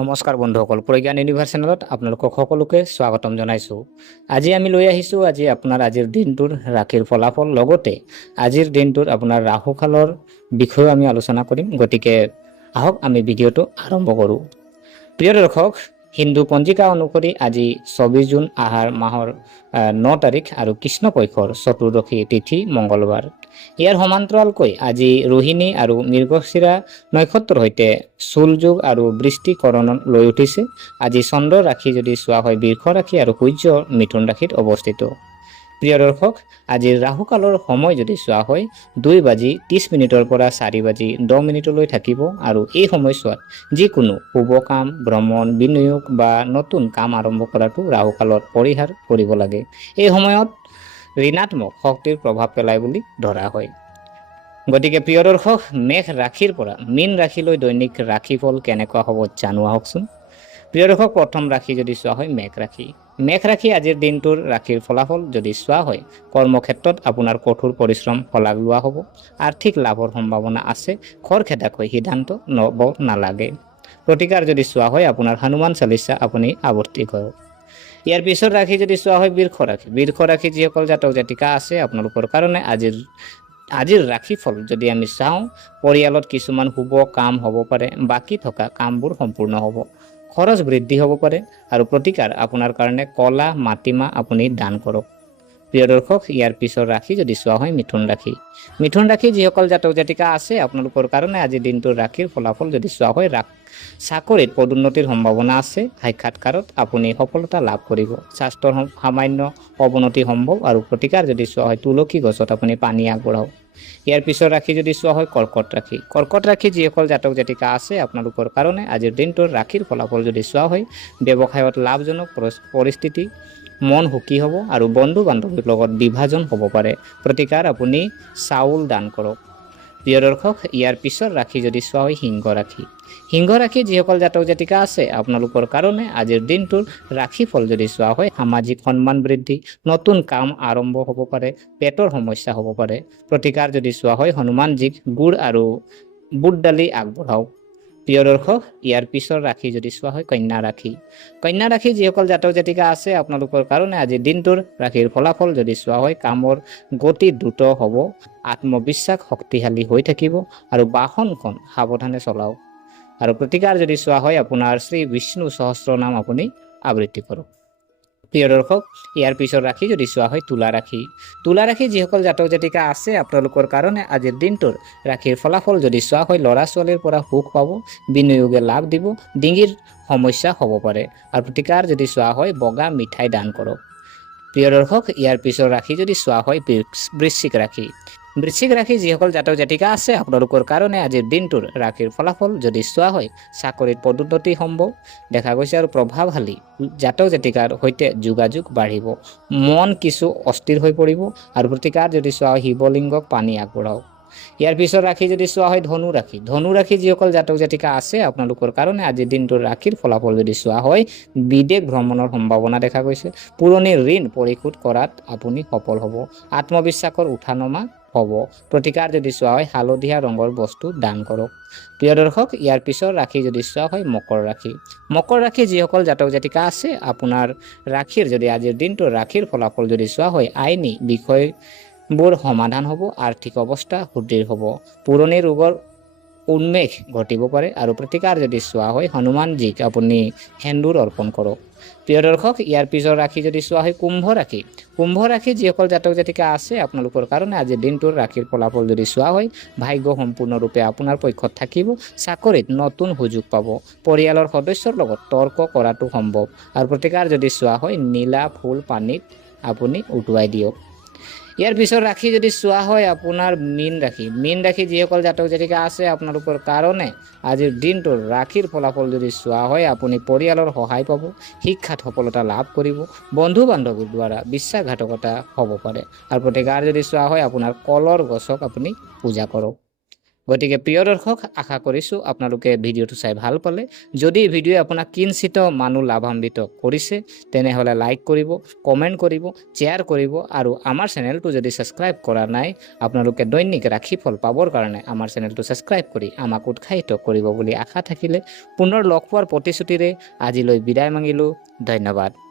নমস্কাৰ বন্ধুসকল, প্ৰজ্ঞান ইউনিভাৰ্ছ চেনেলত আপোনালোকক সকলোকে স্বাগতম জনাইছোঁ। আজি আমি লৈ আহিছোঁ আজিৰ দিনটোৰ ৰাশিৰ ফলাফল, লগতে আজিৰ দিনটোৰ আপোনাৰ ৰাহুকালৰ বিষয়েও আমি আলোচনা কৰিম। গতিকে আহক আমি ভিডিঅ'টো আৰম্ভ কৰোঁ। প্ৰিয় দৰ্শক, হিন্দু পঞ্জিকা অনুসৰি আজি 24 জুন আহাৰ মাহৰ 9 তাৰিখ আৰু কৃষ্ণপক্ষৰ চতুৰ্দশী তিথি মঙ্গলবাৰ। ইয়াৰ সমান্তৰালকৈ আজি ৰোহিণী আৰু মৃগশিৰা নক্ষত্ৰৰ সৈতে চুলযোগ আৰু বৃষ্টিকৰণ লৈ উঠিছে। আজি চন্দ্ৰৰ ৰাশি যদি চোৱা হয় বৃষ ৰাশি আৰু সূৰ্য মিথুন ৰাশিত অৱস্থিত। প্ৰিয় দৰ্শক, আজিৰ ৰাহুকালৰ সময় যদি চোৱা হয় 2:30 পৰা 4:10 থাকিব আৰু এই সময়ছোৱাত যিকোনো শুভ কাম, ভ্ৰমণ, বিনিয়োগ বা নতুন কাম আৰম্ভ কৰাটো ৰাহুকালত পৰিহাৰ কৰিব লাগে। এই সময়ত ঋণাত্মক শক্তিৰ প্ৰভাৱ পেলায় বুলি ধৰা হয়। গতিকে প্ৰিয় দৰ্শক, মেঘ ৰাশিৰ পৰা মীন ৰাশিলৈ দৈনিক ৰাশিফল কেনেকুৱা হ'ব জানো আহকচোন। প্ৰিয় দৰ্শক, প্ৰথম ৰাশি যদি চোৱা হয় মেঘ ৰাশি। মেঘ ৰাশি আজিৰ দিনটোৰ ৰাশিৰ ফলাফল যদি চোৱা হয়, কৰ্মক্ষেত্ৰত আপোনাৰ কঠোৰ পৰিশ্ৰম শলাগ লোৱা হ'ব। আৰ্থিক লাভৰ সম্ভাৱনা আছে। খৰখেদাকৈ সিদ্ধান্ত ল'ব নালাগে। প্ৰতিকাৰ যদি চোৱা হয় আপোনাৰ হনুমান চালিচা আপুনি আৱৰ্তি কৰক। ইয়াৰ পিছৰ ৰাশি যদি চোৱা হয় বৃষ ৰাশি। বৃষ ৰাশি যিসকল জাতক জাতিকা আছে আপোনালোকৰ কাৰণে আজিৰ ৰাশিফল যদি আমি চাওঁ, পৰিয়ালত কিছুমান শুভ কাম হ'ব পাৰে, বাকী থকা কামবোৰ সম্পূৰ্ণ হ'ব। খৰচ বৃদ্ধি হ'ব পাৰে আৰু প্ৰতিকাৰ আপোনাৰ কাৰণে কলা মাটিমাহ আপুনি দান কৰক। প্ৰিয় দৰ্শক, ইয়াৰ পিছৰ ৰাশি যদি চোৱা হয় মিথুন ৰাশি। মিথুন ৰাশি যিসকল জাতক জাতিকা আছে আপোনালোকৰ কাৰণে আজিৰ দিনটোৰ ৰাশিৰ ফলাফল যদি চোৱা হয়, চাকৰিত পদোন্নতিৰ সম্ভাৱনা আছে। সাক্ষাৎকাৰত আপুনি সফলতা লাভ কৰিব। স্বাস্থ্যৰ সামান্য অৱনতি সম্ভৱ আৰু প্ৰতিকাৰ যদি চোৱা হয় তুলসী গছত আপুনি পানী আগবঢ়াওক। ইয়াৰ পিছৰ ৰাশি যদি চোৱা হয় কৰ্কট ৰাশি। কৰ্কট ৰাশি যিসকল জাতক জাতিকা আছে আপোনালোকৰ কাৰণে আজিৰ দিনটোৰ ৰাশিৰ ফলাফল যদি চোৱা হয়, ব্যৱসায়ত লাভজনক পৰিস্থিতি, মন সুখী হ'ব আৰু বন্ধু বান্ধৱীৰ লগত বিভাজন হ'ব পাৰে। প্ৰতিকাৰ আপুনি চাউল দান কৰক। প্ৰিয় দৰ্শক, ইয়াৰ পিছৰ ৰাশি যদি চোৱা হয় সিংহ ৰাশি। সিংহ ৰাশি যিসকল জাতক জাতিকা আছে আপোনালোকৰ কাৰণে আজিৰ দিনটোৰ ৰাশিফল যদি চোৱা হয়, সামাজিক সন্মান বৃদ্ধি, নতুন কাম আৰম্ভ হ'ব পাৰে, পেটৰ সমস্যা হ'ব পাৰে। প্ৰতিকাৰ যদি চোৱা হয় হনুমানজীক গুড় আৰু বুট দালি আগবঢ়াওক। প্ৰিয় দৰ্শক, ইয়াৰ পিছৰ ৰাশি যদি চোৱা হয় কন্যা ৰাশি। কন্যা ৰাশি যিসকল জাতক জাতিকা আছে আপোনালোকৰ কাৰণে আজিৰ দিনটোৰ ৰাশিৰ ফলাফল যদি চোৱা হয়, কামৰ গতি দ্ৰুত হ'ব, আত্মবিশ্বাস শক্তিশালী হৈ থাকিব আৰু বাহনখন সাৱধানে চলাওক। আৰু প্ৰতিকাৰ যদি চোৱা হয় আপোনাৰ শ্ৰী বিষ্ণু সহস্ৰ নাম আপুনি আবৃত্তি কৰক। প্ৰিয় দৰ্শক, ইয়াৰ পিছৰ ৰাশি যদি চোৱা হয় তুলা ৰাশি। তুলা ৰাশি যিসকল জাতক জাতিকা আছে আপোনালোকৰ কাৰণে আজিৰ দিনটোৰ ৰাশিৰ ফলাফল যদি চোৱা হয়, ল'ৰা ছোৱালীৰ পৰা সুখ পাব, বিনিয়োগে লাভ দিব, ডিঙিৰ সমস্যা হ'ব পাৰে। আৰু প্ৰতিকাৰ যদি চোৱা হয় বগা মিঠাই দান কৰক। প্ৰিয় দৰ্শক, ইয়াৰ পিছৰ ৰাশি যদি চোৱা হয় বৃশ্চিক ৰাশি। বৃশ্চিক ৰাশি যিসকল জাতক জাতিকা আছে আপোনালোকৰ কাৰণে আজিৰ দিনটোৰ ৰাশিৰ ফলাফল যদি চোৱা হয়, চাকৰিত পদোন্নতি সম্ভৱ দেখা গৈছে আৰু প্ৰভাৱশালী জাতক জাতিকাৰ সৈতে যোগাযোগ বাঢ়িব। মন কিছু অস্থিৰ হৈ পৰিব আৰু প্ৰতিকাৰ যদি চোৱা হয় শিৱলিংগক পানী আগবঢ়াওক। ইয়াৰ পিছৰ ৰাশি যদি চোৱা হয় ধনু ৰাশি। ধনু ৰাশি যিসকল জাতক জাতিকা আছে আপোনালোকৰ কাৰণে আজিৰ দিনটোৰ ৰাশিৰ ফলাফল যদি চোৱা হয়, বিদেশ ভ্ৰমণৰ সম্ভাৱনা দেখা গৈছে। পুৰণি ঋণ পৰিশোধ কৰাত আপুনি সফল হ'ব। আত্মবিশ্বাসৰ উঠানমা হ'ব। প্ৰতিকাৰ যদি চোৱা হয় হালধীয়া ৰঙৰ বস্তু দান কৰক। প্ৰিয় দৰ্শক, ইয়াৰ পিছৰ ৰাশি যদি চোৱা হয় মকৰ ৰাশি। মকৰ ৰাশি যিসকল জাতক জাতিকা আছে আপোনাৰ ৰাশিৰ যদি আজিৰ দিনটোৰ ৰাশিৰ ফলাফল যদি চোৱা হয়, আইনী বিষয়বোৰ সমাধান হ'ব, আৰ্থিক অৱস্থা সুদৃঢ় হ'ব, পুৰণি ৰোগৰ উন্মেষ ঘটিব পাৰে আৰু প্ৰতিকাৰ যদি চোৱা হয় হনুমানজীক আপুনি সেন্দুৰ অৰ্পণ কৰক। প্ৰিয় দৰ্শক, ইয়াৰ পিছৰ ৰাশি যদি চোৱা হয় কুম্ভ ৰাশি। কুম্ভ ৰাশি যিসকল জাতক জাতিকা আছে আপোনালোকৰ কাৰণে আজিৰ দিনটোৰ ৰাশিৰ ফলাফল যদি চোৱা হয়, ভাগ্য সম্পূৰ্ণৰূপে আপোনাৰ পক্ষত থাকিব, চাকৰিত নতুন সুযোগ পাব, পৰিয়ালৰ সদস্যৰ লগত তৰ্ক কৰাটো সম্ভৱ আৰু প্ৰতিকাৰ যদি চোৱা হয় নীলা ফুল পানীত আপুনি উটুৱাই দিয়ক। ইয়াৰ পিছৰ ৰাশি যদি চোৱা হয় আপোনাৰ মীন ৰাশি। মীন ৰাশি যিসকল জাতক জাতিকা আছে আপোনালোকৰ কাৰণে আজিৰ দিনটোৰ ৰাশিৰ ফলাফল যদি চোৱা হয়, আপুনি পৰিয়ালৰ সহায় পাব, শিক্ষাত সফলতা লাভ কৰিব, বন্ধু বান্ধৱীৰ দ্বাৰা বিশ্বাসঘাতকতা হ'ব পাৰে আৰু প্ৰতিকাৰ যদি চোৱা হয় আপোনাৰ কলৰ গছক আপুনি পূজা কৰক। গতিকে প্ৰিয় দৰ্শক, আশা কৰিছোঁ আপোনালোকে ভিডিঅ'টো চাই ভাল পালে। যদি ভিডিঅ'ই আপোনাক কিঞ্চিত মানুহ লাভান্বিত কৰিছে তেনেহ'লে লাইক কৰিব, কমেণ্ট কৰিব, শ্বেয়াৰ কৰিব আৰু আমাৰ চেনেলটো যদি ছাবস্ক্ৰাইব কৰা নাই আপোনালোকে দৈনিক ৰাশিফল পাবৰ কাৰণে আমাৰ চেনেলটো ছাবস্ক্ৰাইব কৰি আমাক উৎসাহিত কৰিব বুলি আশা থাকিলে পুনৰ লগ পোৱাৰ প্ৰতিশ্ৰুতিৰে আজিলৈ বিদায় মাগিলোঁ। ধন্যবাদ।